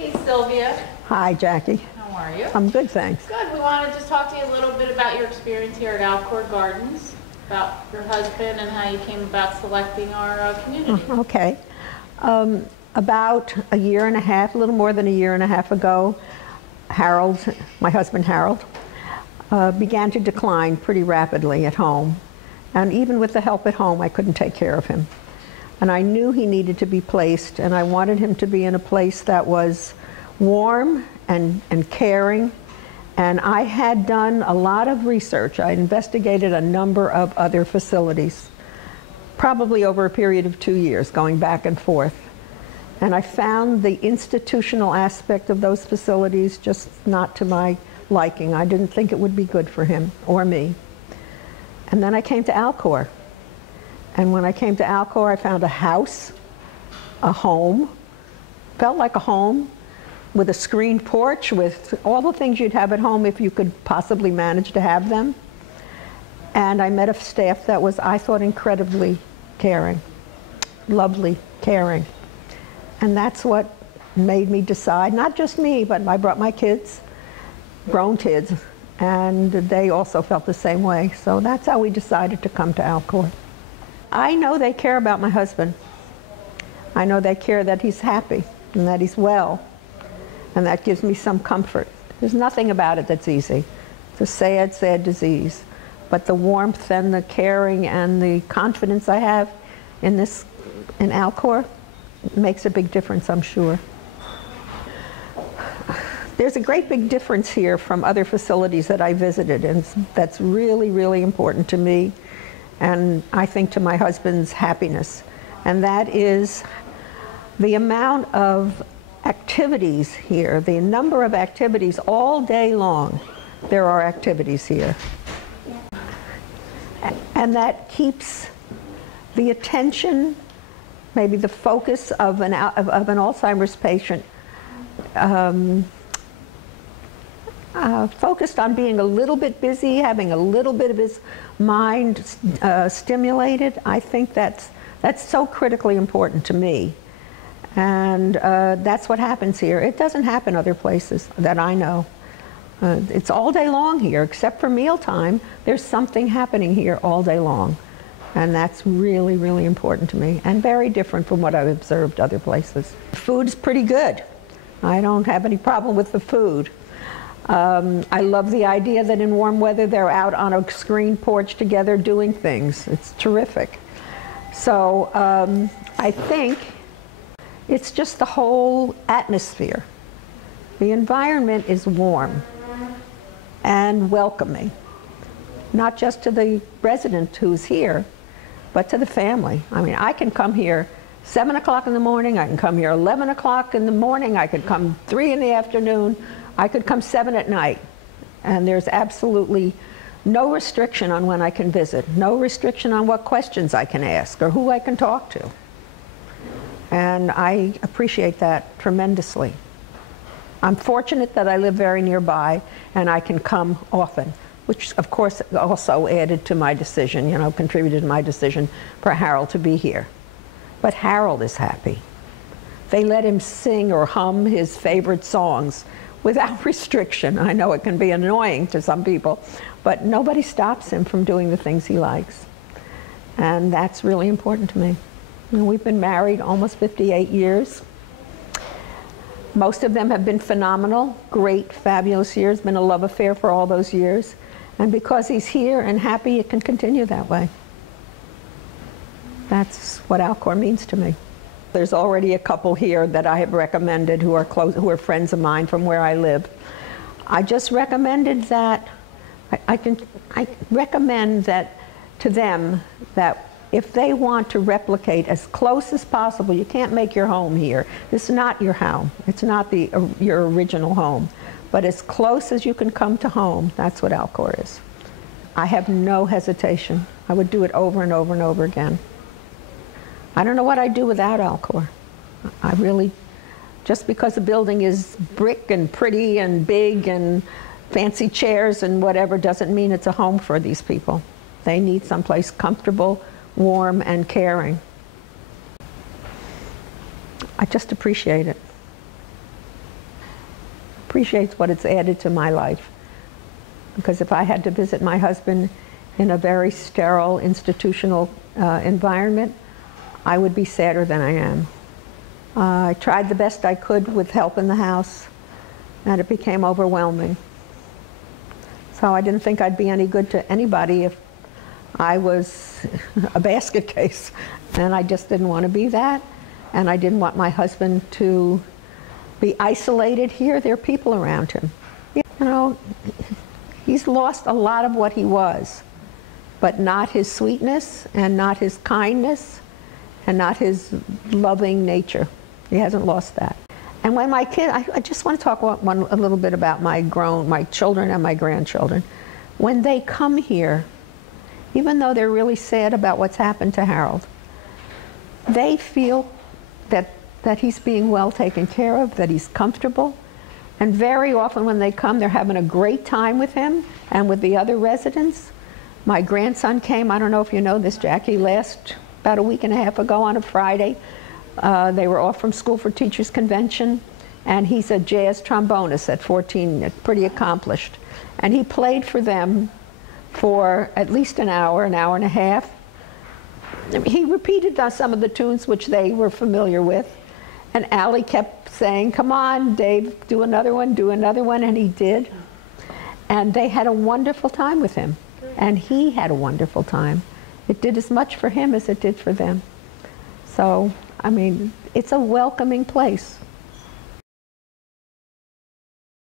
Hey Sylvia. Hi Jackie. How are you? I'm good, thanks. Good. We want to just talk to you a little bit about your experience here at Alcoeur Gardens, about your husband and how you came about selecting our community. Okay. About a year and a half, a little more than a year and a half ago, Harold, my husband Harold, began to decline pretty rapidly at home. And even with the help at home, I couldn't take care of him. And I knew he needed to be placed, and I wanted him to be in a place that was warm and caring. And I had done a lot of research. I investigated a number of other facilities, probably over a period of 2 years, going back and forth. And I found the institutional aspect of those facilities just not to my liking. I didn't think it would be good for him or me. And then I came to Alcoeur. And when I came to Alcoeur, I found a house, a home, felt like a home, with a screened porch, with all the things you'd have at home if you could possibly manage to have them. And I met a staff that was, I thought, incredibly caring, lovely, caring. And that's what made me decide, not just me, but I brought my kids, grown kids, and they also felt the same way. So that's how we decided to come to Alcoeur. I know they care about my husband. I know they care that he's happy and that he's well, and that gives me some comfort. There's nothing about it that's easy. It's a sad, sad disease. But the warmth and the caring and the confidence I have in Alcoeur makes a big difference, I'm sure. There's a great big difference here from other facilities that I visited, and that's really, really important to me, and I think to my husband's happiness. And that is the amount of activities here, the number of activities all day long. There are activities here. And that keeps the attention, maybe the focus of an Alzheimer's patient focused on being a little bit busy, having a little bit of his mind stimulated. I think that's so critically important to me. And that's what happens here. It doesn't happen other places that I know. It's all day long here, except for mealtime. There's something happening here all day long. And that's really, really important to me, and very different from what I've observed other places. Food's pretty good. I don't have any problem with the food. I love the idea that in warm weather they're out on a screened porch together doing things. It's terrific. So I think it's just the whole atmosphere. The environment is warm and welcoming, not just to the resident who's here, but to the family. I mean, I can come here 7 o'clock in the morning, I can come here 11 o'clock in the morning, I could come 3 in the afternoon, I could come 7 at night. And there's absolutely no restriction on when I can visit, no restriction on what questions I can ask or who I can talk to. And I appreciate that tremendously. I'm fortunate that I live very nearby and I can come often, which of course also added to my decision, contributed to my decision for Harold to be here. But Harold is happy. They let him sing or hum his favorite songs without restriction. I know it can be annoying to some people, but nobody stops him from doing the things he likes. And that's really important to me. We've been married almost 58 years. Most of them have been phenomenal, great, fabulous years, been a love affair for all those years. And because he's here and happy, it can continue that way. That's what Alcoeur means to me. There's already a couple here that I have recommended who are friends of mine from where I live. I just recommended that, I recommend that to them that if they want to replicate as close as possible, you can't make your home here. This is not your home. It's not your original home. But as close as you can come to home, that's what Alcoeur is. I have no hesitation. I would do it over and over and over again. I don't know what I'd do without Alcoeur. I really, just because the building is brick and pretty and big and fancy chairs and whatever doesn't mean it's a home for these people. They need someplace comfortable, warm, and caring. I just appreciate it. appreciates what it's added to my life. Because if I had to visit my husband in a very sterile institutional environment, I would be sadder than I am. I tried the best I could with help in the house, and it became overwhelming. So I didn't think I'd be any good to anybody if I was a basket case, and I just didn't want to be that, and I didn't want my husband to be isolated here. There are people around him. You know, he's lost a lot of what he was, but not his sweetness, and not his kindness, and not his loving nature. He hasn't lost that. And when my kid, I just want to talk a little bit about my children and my grandchildren. When they come here, even though they're really sad about what's happened to Harold, they feel that he's being well taken care of, that he's comfortable. And very often when they come, they're having a great time with him and with the other residents. My grandson came, I don't know if you know this, Jackie, about a week and a half ago on a Friday. They were off from school for Teachers Convention, and he's a jazz trombonist at 14, pretty accomplished. And he played for them for at least an hour and a half. He repeated some of the tunes which they were familiar with, and Allie kept saying, "Come on, Dave, do another one," and he did. And they had a wonderful time with him, and he had a wonderful time. It did as much for him as it did for them. So, I mean, it's a welcoming place.